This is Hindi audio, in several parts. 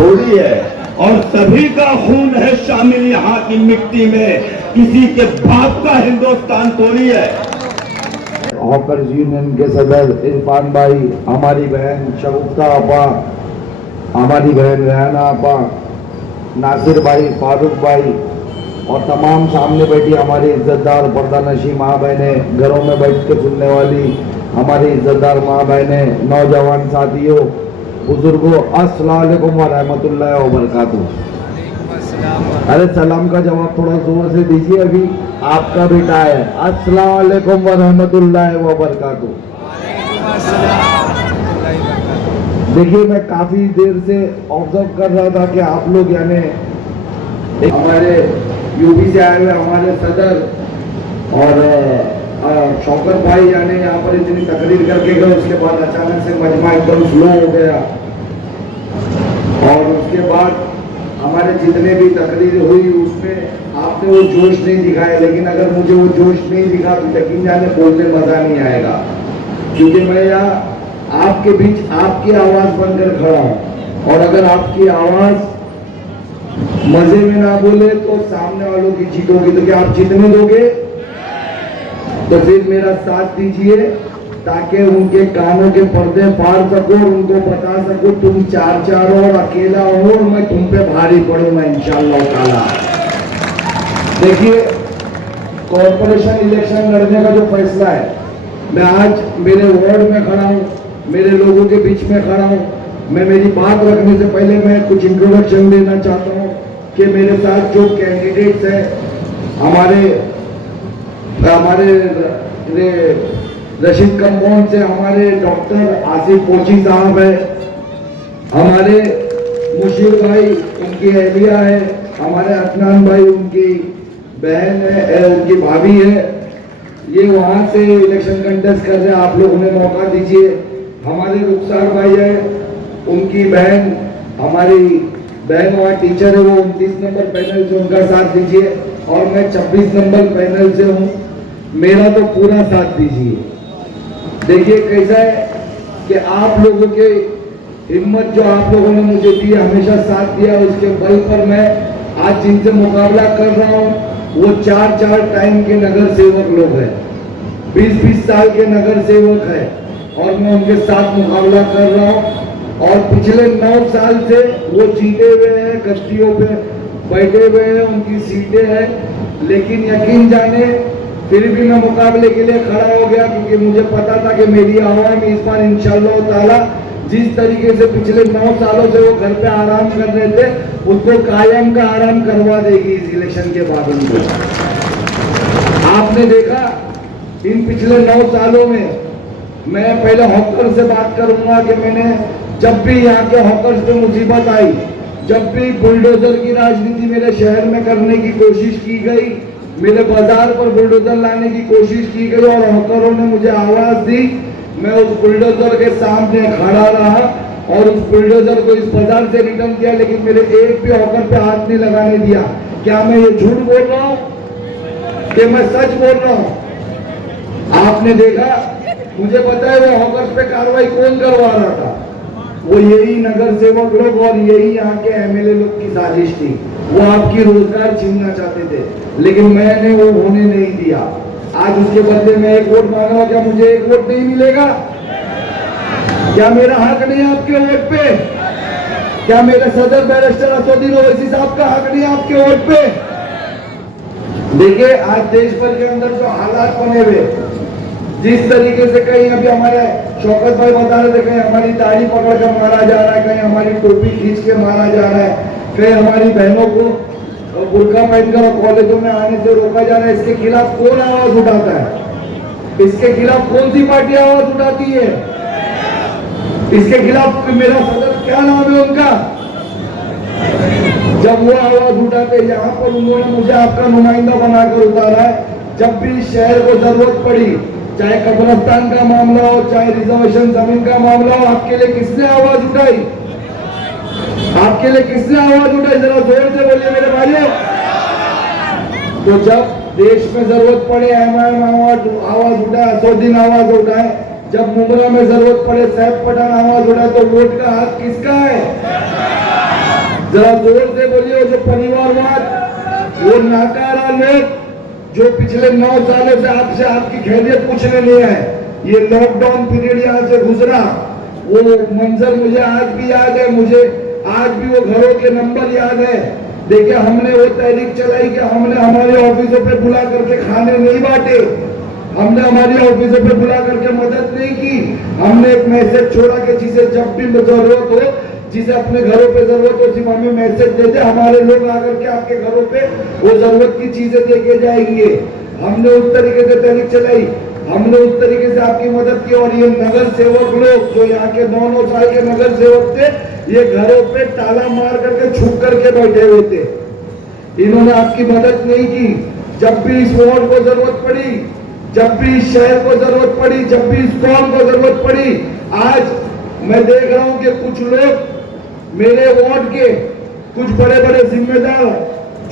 थोड़ी है और सभी का खून है शामिल यहाँ की मिट्टी में, किसी के बाप का हिंदुस्तान थोड़ी है। हॉकर्स यूनियन के सदर इरफान भाई, हमारी बहन शगुफ्ता आपा, हमारी बहन रेहाना आपा, नासिर भाई, फारूक भाई और तमाम सामने बैठी हमारी इज्जतदार पर्दानशी माँ बहनें, घरों में बैठ के सुनने वाली हमारी इज्जतदार माँ बहनें, नौजवान साथियों, बुजुर्गों, अस्सलाम वालेकुम व रहमतुल्लाहि व बरकातुहू। अरे सलाम का जवाब थोड़ा जोर से दीजिए, अभी आपका बेटा है। अस्सलाम वालेकुम व रहमतुल्लाहि व बरकातुहू। देखिए, मैं काफी देर से ऑब्जर्व कर रहा था कि आप लोग यानी हमारे यूपी से आए हुए हमारे सदर और शौकत भाई यानी यहाँ पर इतनी तकरीर करके गए, उसके बाद अचानक से मजमा एकदम स्लो हो गया और उसके बाद हमारे जितने भी तकरीर हुई उसमें आपने वो जोश नहीं दिखाया। लेकिन अगर मुझे वो जोश नहीं दिखा तो यकीन जाने बोलने मजा नहीं आएगा, क्योंकि मैं यहाँ आपके बीच आपकी आवाज बनकर खड़ा हूँ और अगर आपकी आवाज मजे में ना बोले तो सामने वालों की जीतोगी। तो क्या आप जीतने दोगे? तो फिर मेरा साथ दीजिए ताकि उनके कानों के पर्दे फाड़ सको, उनको बता सको तुम चार और अकेला हो और मैं तुम पे भारी पड़ूंगा इंशाअल्लाह ताला। देखिए, कॉर्पोरेशन इलेक्शन लड़ने का जो फैसला है, मैं आज मेरे वार्ड में खड़ा हूँ, मेरे लोगों के बीच में खड़ा हूँ। मैं मेरी बात रखने से पहले मैं कुछ इंट्रोडक्शन देना चाहता हूँ कि मेरे साथ जो कैंडिडेट्स हैं, हमारे रशीद कंपाउंड से हमारे डॉक्टर आसिफ पोची साहब है, हमारे मुशीर भाई उनकी अहलिया है, हमारे अदनान भाई उनकी बहन है, उनकी भाभी है, ये वहाँ से इलेक्शन कंटेस्ट कर रहे हैं, आप लोग उन्हें मौका दीजिए। हमारे रुखसार भाई है, उनकी बहन, हमारी बहन वहाँ टीचर है, वो 29 नंबर पैनल से, उनका साथ दीजिए। और मैं 26 नंबर पैनल से हूँ, मेरा तो पूरा साथ दीजिए। देखिए कैसा है कि आप लोगों के हिम्मत जो आप लोगों ने मुझे दी, हमेशा साथ दिया, उसके बल पर मैं आज जिनसे मुकाबला कर रहा हूँ वो 4 टाइम के नगर सेवक लोग हैं, 20 साल के नगर सेवक है और मैं उनके साथ मुकाबला कर रहा हूँ। और पिछले 9 साल से वो जीते हुए हैं, गद्दियों पे बैठे हुए हैं, उनकी सीटें हैं, लेकिन यकीन जाने फिर भी मैं मुकाबले के लिए खड़ा हो गया, क्योंकि मुझे पता था कि मेरी आवाम इस बार इंशाअल्लाह ताला जिस तरीके से पिछले 9 सालों से वो घर पे आराम कर रहे थे, उसको कायम का आराम करवा देगी इस इलेक्शन के बाद उनको। आपने देखा इन पिछले 9 सालों में, मैं पहले हॉकर से बात करूंगा कि मैंने जब भी यहाँ के हॉकर्स पे मुसीबत आई, जब भी बुलडोजर की राजनीति मेरे शहर में करने की कोशिश की गई, मेरे बाजार पर बुलडोजर लाने की कोशिश की गई और हॉकरों ने मुझे आवाज दी, मैं उस बुलडोजर के सामने खड़ा रहा और उस बुलडोजर को इस बाजार से रिटर्न किया, लेकिन मेरे एक भी हॉकर पे हाथ नहीं लगाने दिया। क्या मैं ये झूठ बोल रहा हूँ कि मैं सच बोल रहा हूँ? आपने देखा, मुझे पता है वो हॉकर्स पे कार्रवाई कौन करवा रहा था, वो यही नगर सेवक लोग और यही यहाँ के एमएलए लोग की साजिश थी। वो आपकी रोजगार छीनना चाहते थे, लेकिन मैंने वो होने नहीं दिया। आज उसके बदले में एक वोट मांगा, क्या मुझे एक वोट नहीं मिलेगा? क्या मेरा हक नहीं है आपके वोट पे? क्या मेरे सदर बैरिस्टर असदुद्दीन ओवैसी साहब का हक नहीं है आपके वोट पे? देखिए, आज देश भर के अंदर जो हालात बने हुए, जिस तरीके से कहीं अभी हमारे शौकत भाई बता रहे थे, कहीं हमारी दाढ़ी पकड़ कर मारा जा रहा है, कहीं हमारी टोपी खींच के मारा जा रहा है, कहीं हमारी बहनों को बुर्का पहनकर कॉलेजों में आने से रोका जा रहा है, इसके खिलाफ कौन आवाज उठाता है? इसके खिलाफ कौन सी पार्टी आवाज उठाती है? इसके खिलाफ मेरा सदर क्या नाम है उनका? जब वो आवाज उठाते, यहाँ पर उन्होंने मुझे आपका नुमाइंदा बनाकर उतारा है। जब भी शहर को जरूरत पड़ी, चाहे कब्रिस्तान का मामला हो, चाहे रिजर्वेशन जमीन का मामला हो, आपके लिए किसने आवाज उठाई? आपके लिए किसने आवाज उठाई? जरा जोर से बोलिए मेरे भाइयों। तो जब देश में जरूरत पड़े एमआईएम आवाज उठाए, असदुद्दीन आवाज उठाए, जब मुमरा में जरूरत पड़े सैफ पठान आवाज उठाए, तो वोट का हक किसका है? जरा जोर से बोलिए, जो परिवारवाद, वो नाकारा लोग जो पिछले 9 सालों से आपसे आपकी खैरियत पूछने नहीं आए, ये लॉकडाउन पीरियड यहाँ से गुजरा, वो मंजर मुझे आज भी याद है, मुझे आज भी वो घरों के नंबर याद है। देखिए, हमने वो तहरीक चलाई कि हमने हमारे ऑफिसों पे बुला करके खाने नहीं बांटे, हमने हमारी ऑफिसों पे बुला करके मदद नहीं की, हमने एक मैसेज छोड़ा कि जिसे जब भी जरूरत हो, जिसे अपने घरों पे जरूरत हो, सिर्फ हमें मैसेज दे दे, हमारे लोग आकर के आपके घरों पे वो जरूरत की चीजें दे के जाएंगे। हमने उस तरीके से तहरीक चलाई, हमने उस तरीके से आपकी मदद की। और ये नगर सेवक लोग जो यहाँ के 9 साल के नगर सेवक थे, ये घरों पे ताला मार करके छुप करके बैठे हुए थे, इन्होंने आपकी मदद नहीं की। जब भी इस वार्ड को जरूरत पड़ी, जब भी इस शहर को जरूरत पड़ी, जब भी इस कौम को जरूरत पड़ी, आज मैं देख रहा हूं कि कुछ लोग मेरे वार्ड के कुछ बड़े बड़े जिम्मेदार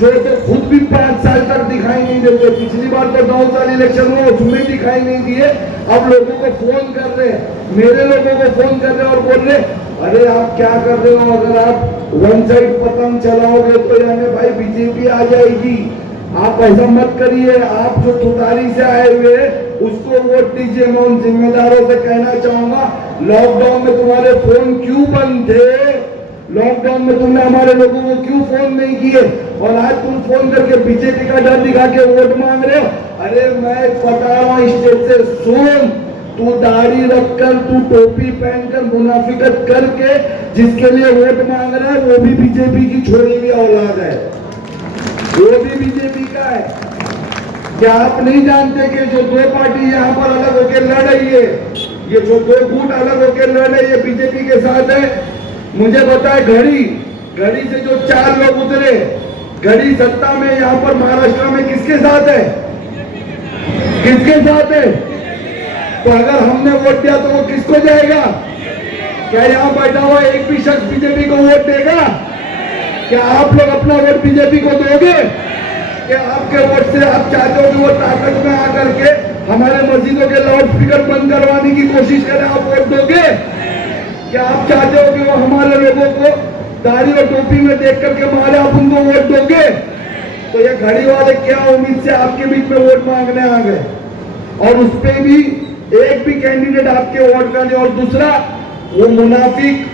जो तो खुद भी 5 साल तक दिखाई नहीं देते, पिछली बार तो 9 साल इलेक्शन हुआ उसमें दिखाई नहीं दिए, अब लोगों को फोन कर रहे हैं, मेरे लोगों को फोन कर रहे हैं और बोल रहे, अरे आप क्या कर रहे हो, अगर आप वन साइड पतंग चलाओगे तो यानी भाई बीजेपी आ जाएगी, आप ऐसा मत करिए, आप जो तुतारी से आए हुए उसको वोट दीजिए। मैं उन जिम्मेदारों से कहना चाहूंगा, लॉकडाउन में तुम्हारे फोन क्यों बंद थे, लॉकडाउन में तुमने हमारे लोगों को क्यों फोन नहीं किए, और आज तुम फोन करके बीजेपी का डर दिखा के वोट मांग रहे हो। अरे मैं बता रहा हूं स्टेट से, सुन, तू दाढ़ी रखकर, तू टोपी पहनकर, मुनाफिकत करके जिसके लिए वोट मांग रहा है वो भी बीजेपी की छोड़ी हुई औलाद है, वो भी बीजेपी का है। क्या आप नहीं जानते कि जो 2 पार्टी यहाँ पर अलग होकर लड़ रही है, ये जो 2 गुट अलग होकर लड़ रहे हैं बीजेपी के साथ है। मुझे बताए, घड़ी से जो 4 लोग उतरे, घड़ी सत्ता में यहाँ पर महाराष्ट्र में किसके साथ है, किसके साथ है? तो अगर हमने वोट दिया तो वो किसको जाएगा? क्या यहाँ बैठा हुआ एक भी शख्स बीजेपी को वोट देगा? क्या आप लोग अपना वोट बीजेपी को दोगे? क्या आपके वोट से आप चाहते हो कि वो ताकत में आकर के हमारे मस्जिदों के लाउड स्पीकर बंद करवाने की कोशिश करें, आप वोट दोगे? क्या आप चाहते हो कि वो हमारे लोगों को दाढ़ी और टोपी में देख करके मारे, आप उनको वोट दोगे? तो ये घड़ी वाले क्या उम्मीद से आपके बीच में वोट मांगने आ गए, और उस पर भी एक भी कैंडिडेट आपके वोट का नहीं। और दूसरा, वो मुनाफिक,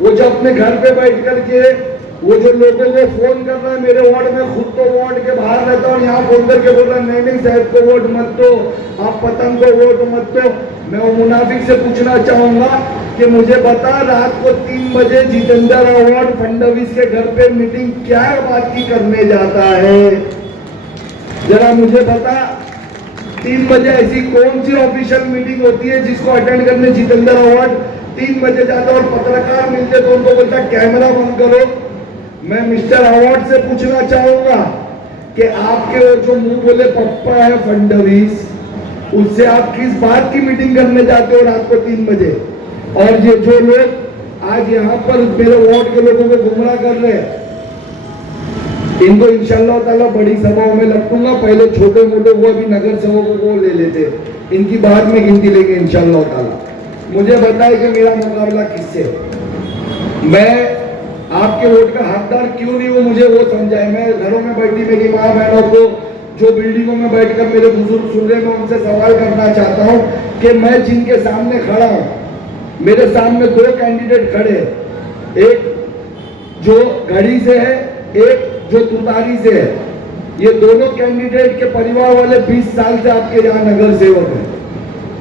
वो जो अपने घर पे बैठ करके वो जो लोगों को फोन कर रहा है, मेरे वार्ड में खुद तो वार्ड के बाहर रहता हूँ, यहाँ फोन करके बोल रहा है नहीं साहब को वोट मत दो, आप पतंग को वोट मत दो। मैं वो मुनाफिक से पूछना चाहूंगा कि मुझे बता, रात को 3 बजे जितेंद्र अवार्ड फडणवीस के घर पे मीटिंग क्या बात की करने जाता है? जरा मुझे बता, 3 बजे ऐसी कौन सी ऑफिशियल मीटिंग होती है जिसको अटेंड करने जितेंद्र अवार्ड 3 बजे जाता और पत्रकार मिलते तो उनको बोलता कैमरा बंद करो। मैं मिस्टर अवार्ड से पूछना चाहूंगा कि आपके जो मुंह बोले पप्पा है फडणवीस, उससे आप किस बात की मीटिंग करने जाते हो रात को 3 बजे? और ये जो लोग आज यहाँ पर मेरे वार्ड के लोगों को गुमराह कर रहे हैं, इनको इंशाअल्लाह ताला बड़ी सभाओं में लपटूंगा। पहले छोटे मोटे वो अभी नगर सेवकों को ले लेते, इनकी बाद में गिनती लेंगे इंशाअल्लाह ताला। मुझे बताए कि मेरा मुकाबला किससे, मैं आपके वोट का हकदार क्यों नहीं हूं, मुझे वो समझाए। मैं घरों में बैठी मेरी माँ बहनों को जो बिल्डिंगों में बैठकर मेरे बुजुर्ग सुन रहे, मैं उनसे सवाल करना चाहता हूं कि मैं जिनके सामने खड़ा हूं, मेरे सामने 2 कैंडिडेट खड़े, एक जो घड़ी से है, एक जो तुतारी से है। ये दोनों कैंडिडेट के परिवार वाले 20 साल से आपके यहाँ नगर सेवक हैं।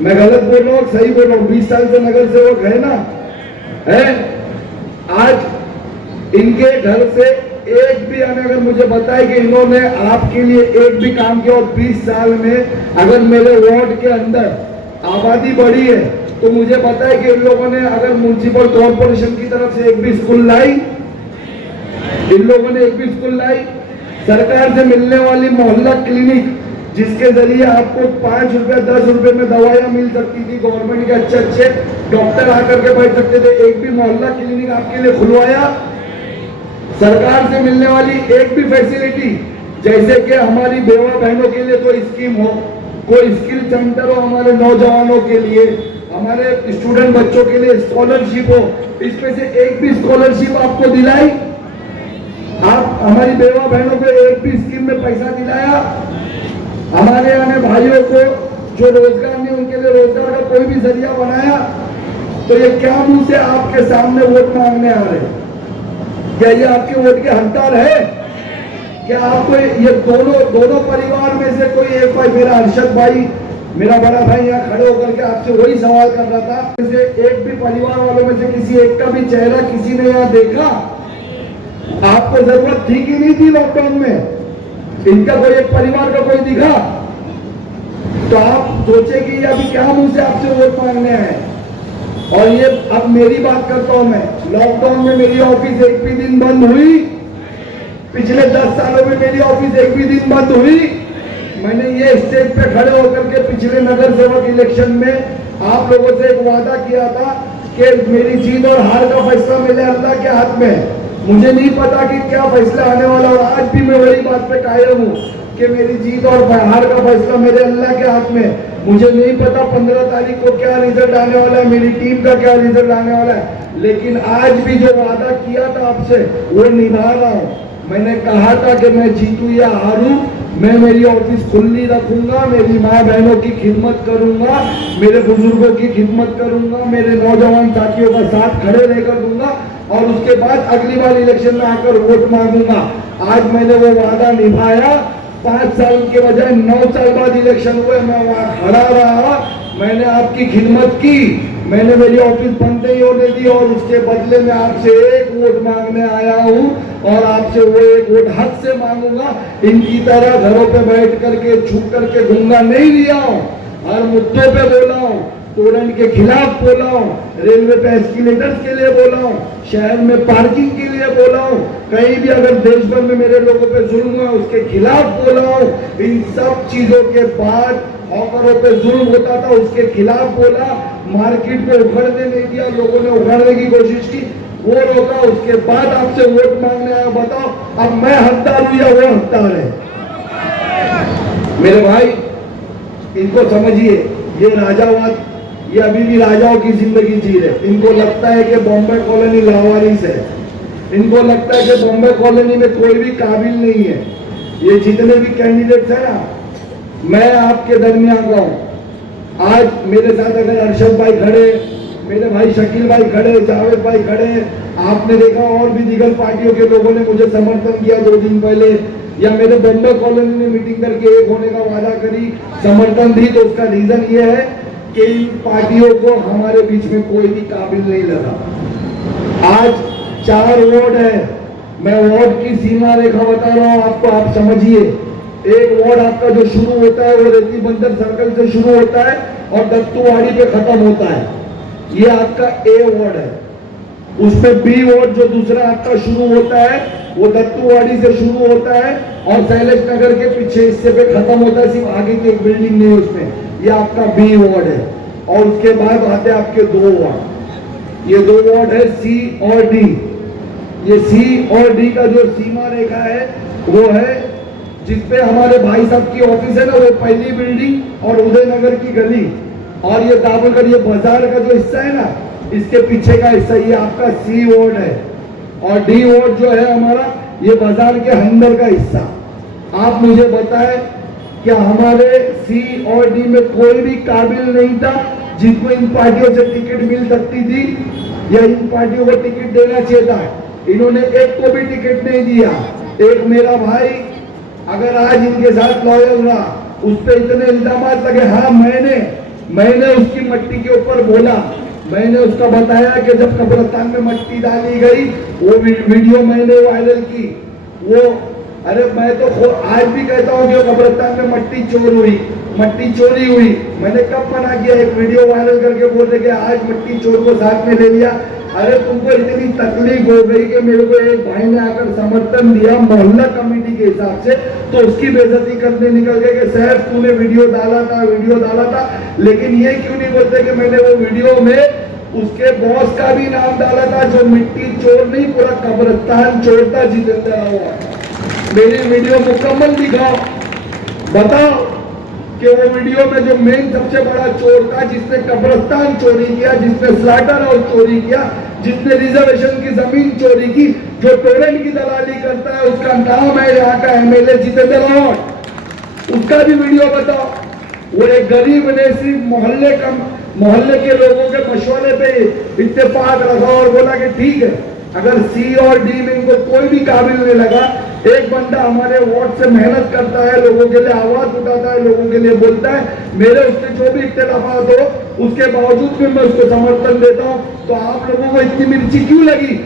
मैं गलत बोल रहा हूँ, सही बोल रहा हूँ? 20 साल से नगर सेवक है ना, है? आज इनके घर से एक भी अगर मुझे बताए कि इन्होंने आपके लिए एक भी काम किया, और 20 साल में अगर मेरे वार्ड के अंदर आबादी बढ़ी है तो मुझे बताए कि इन लोगों ने अगर म्युनिसिपल कॉर्पोरेशन की तरफ से एक भी स्कूल लाई, इन लोगों ने एक भी स्कूल लाई, सरकार से मिलने वाली मोहल्ला क्लिनिक जिसके जरिए आपको 5 रुपए 10 रुपए में दवाइयां मिल सकती थी, गवर्नमेंट के अच्छे डॉक्टर आकर के बैठ सकते थे, एक भी मोहल्ला क्लिनिक आपके लिए खुलवाया। सरकार से मिलने वाली एक भी फैसिलिटी, जैसे कि हमारी बेवा बहनों के लिए कोई स्कीम हो, कोई स्किल सेंटर हो, हमारे नौजवानों के लिए, हमारे स्टूडेंट बच्चों के लिए स्कॉलरशिप हो, इसमें से एक भी स्कॉलरशिप आपको दिलाई? आप हमारी बेवा बहनों को एक भी स्कीम में पैसा दिलाया? हमारे आने भाइयों को जो रोजगार नहीं, उनके लिए रोजगार का कोई भी जरिया बनाया? तो ये क्या मुंह से आपके सामने वोट मांगने आ रहे? क्या ये आपके वोट के हकदार है? क्या आपको ये दोनों परिवार में से कोई एक भाई, मेरा अरशद भाई, मेरा बड़ा भाई यहाँ खड़े होकर के आपसे वही सवाल कर रहा था, जैसे एक भी परिवार वालों में से किसी एक का भी चेहरा किसी ने यहाँ देखा? आपको जरूरत थी कि नहीं थी लॉकडाउन में? इनका कोई एक परिवार का कोई दिखा? तो आप सोचे कि अभी क्या मुंह से आपसे वोट मांगने आए? और ये अब मेरी बात करता हूं मैं, लॉकडाउन में मेरी ऑफिस एक भी दिन बंद हुई? पिछले 10 सालों में मेरी ऑफिस एक भी दिन बंद हुई? मैंने ये स्टेज पे खड़े होकर के पिछले नगर सेवक इलेक्शन में आप लोगों से एक वादा किया था कि मेरी जीत और हार का फैसला मेरे अल्लाह के हाथ में है। मुझे नहीं पता कि क्या फैसला आने वाला, और आज भी मैं वही बात पे कायम हूँ कि मेरी जीत और हार का फैसला मेरे अल्लाह के हाथ में है। मुझे नहीं पता 15 तारीख को क्या रिजल्ट आने वाला है, मेरी टीम का क्या रिजल्ट आने वाला है, लेकिन आज भी जो वादा किया था आपसे वो निभा रहा हूँ। मैंने कहा था कि मैं जीतूं या हारूं, मैं मेरी ऑफिस खुली रखूंगा, मेरी माँ बहनों की खिदमत करूंगा, मेरे बुजुर्गों की खिदमत करूंगा, मेरे नौजवान साथियों का साथ खड़े रहकर दूंगा, और उसके बाद अगली बार इलेक्शन में आकर वोट मांगूंगा। आज मैंने वो वादा निभाया। 5 साल के बजाय 9 साल बाद इलेक्शन हुए, मैं वहां खड़ा रहा, मैंने आपकी खिदमत की, मैंने मेरी ऑफिस बंद नहीं होने दी, और उसके बदले में आपसे एक वोट मांगने आया हूं, और आपसे वो एक वोट हक से मांगूंगा। इनकी तरह घरों पे बैठ करके छुप करके गूंगा नहीं लिया हूं, हर मुद्दों पे बोला हूं, तोरण के खिलाफ बोला हूं, रेलवे पे एस्केलेटर्स के लिए बोला हूं, शहर में पार्किंग के लिए बोला हूं, कहीं भी अगर देश भर में मेरे लोगों पे जुल्म हुआ उसके खिलाफ बोला हूं। इन सब चीजों के बाद हॉकरों पे जुल्म होता था उसके खिलाफ बोला, मार्केट पे उखड़ने नहीं दिया, लोगों ने उखाड़ने की कोशिश की, वो रोका, उसके बाद आपसे वोट मांगने आया। बताओ अब मैं हकदार हूं या वो हकदार है? मेरे भाई इनको समझिए, ये राजावाद, ये अभी भी राजाओं की जिंदगी जी रहे। इनको लगता है कि बॉम्बे कॉलोनी लावारिस है, इनको लगता है कि बॉम्बे कॉलोनी में कोई भी काबिल नहीं है। ये जितने भी कैंडिडेट्स है ना, मैं आपके दरमियान का हूं। आज मेरे साथ अगर अरशद भाई खड़े, मेरे भाई शकील भाई खड़े, जावेद भाई खड़े, आपने देखा और भी दीगर पार्टियों के लोगों ने मुझे समर्थन किया 2 दिन पहले, या मेरे बॉम्बे कॉलोनी में मीटिंग करके एक होने का वादा करी, समर्थन दी, तो उसका रीजन ये है कि इन पार्टियों को हमारे बीच में कोई भी काबिल नहीं लगा। आज 4 वार्ड है, मैं वार्ड की सीमा रेखा बता रहा हूं आपको, आप समझिए। एक वार्ड आपका जो शुरू होता है वो रेती बंदर सर्कल से शुरू होता है और दत्तूवाड़ी पे खत्म होता है, ये आपका ए वार्ड है। उसमें बी वार्ड जो दूसरा आपका शुरू होता है वो दत्तूवाड़ी से शुरू होता है और शैलेश नगर के पीछे हिस्से पे खत्म होता है, सिर्फ आगे की एक बिल्डिंग नहीं है उसमें, ये आपका बी वार्ड है। और उसके बाद आते हैं आपके 2 वार्ड, ये 2 वार्ड है सी और डी। ये सी और डी का जो सीमा रेखा है वो है जिसपे हमारे भाई साहब की ऑफिस है ना, वो पहली बिल्डिंग और उदयनगर की गली, और ये दामोदर ये बाजार का जो हिस्सा है ना, इसके पीछे का हिस्सा ये आपका सी वार्ड है। और डी वार्ड जो है हमारा, ये बाजार के अंदर का हिस्सा। आप मुझे बताएं क्या हमारे सी और डी में कोई भी काबिल नहीं था जिनको इन पार्टियों से टिकट मिल सकती थी, या इन पार्टियों को टिकट देना चाहिए था? इन्होंने एक को भी टिकट नहीं दिया। एक मेरा भाई अगर आज इनके साथ लॉयल रहा, उस पर इतने इल्जाम लगे, हाँ मैंने उसकी मट्टी के ऊपर बोला, मैंने उसका बताया कि जब कब्रिस्तान में मट्टी डाली गई, वो वीडियो मैंने वायरल की। वो अरे मैं तो आज भी कहता हूँ कि कब्रिस्तान में मट्टी चोरी हुई। मैंने कब मना किया? एक वीडियो वायरल करके बोल रहे कि आज मट्टी चोर को साथ में ले लिया। अरे तुमको इतनी तकलीफ हो गई कि मेरे को एक भाई ने आकर समर्थन दिया मोहल्ला कमेटी के हिसाब से, तो उसकी बेइज्जती करने निकल गए कि साहब तूने वीडियो डाला था। लेकिन ये क्यों नहीं बोलते कि मैंने वो वीडियो में उसके बॉस का भी नाम डाला था, जो मिट्टी चोर नहीं, पूरा कब्रिस्तान चोर था, जितेंद्र हुआ। मेरी वीडियो मुकम्मल दिखाओ, बताओ कि वो वीडियो में जो मेन सबसे बड़ा चोर था, जिसने कब्रिस्तान चोरी किया, जिसने स्लाटर हाउस चोरी किया, जिसने रिजर्वेशन की जमीन चोरी की, जो टोरेंट की दलाली करता है, उसका नाम है यहाँ का एमएलए जितेंद्र रावत। उसका भी वीडियो बताओ। वो एक गरीब ने सिर्फ मोहल्ले के लोगों के मशवरे पे इत्तेफाक रखा और बोला कि ठीक है, अगर सी और डी में इनको कोई भी काबिल नहीं लगा, एक बंदा हमारे वार्ड से मेहनत करता है, लोगों के लिए आवाज उठाता है, लोगों के लिए बोलता है, मेरे उससे जो भी इख्तिलाफात हो उसके बावजूद भी मैं उसको समर्थन देता हूं। तो आप लोगों को इतनी मिर्ची क्यों लगी?